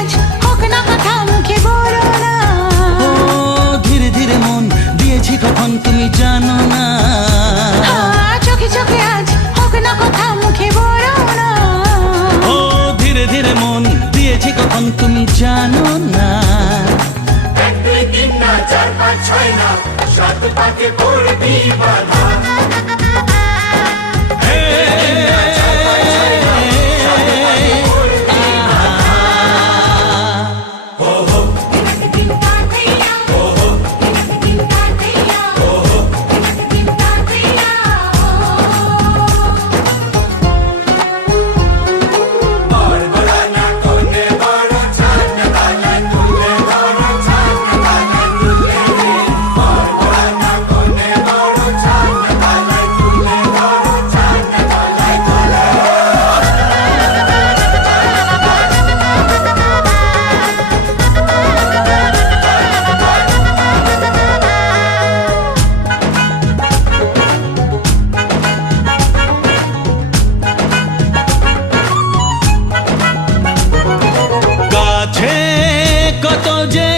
আজ হোক না কথা মুখে বলো না। ধীরে ধীরে মন দিয়েছি কখন তুমি জানো না। চোখে চোখে আজ হোক না কথা মুখে বলো না। ধীরে ধীরে মন দিয়েছি কখন তুমি জানো না। 1 2 3 না 4 5 6 না 7 পাকে পড়বি বাধা। কত যে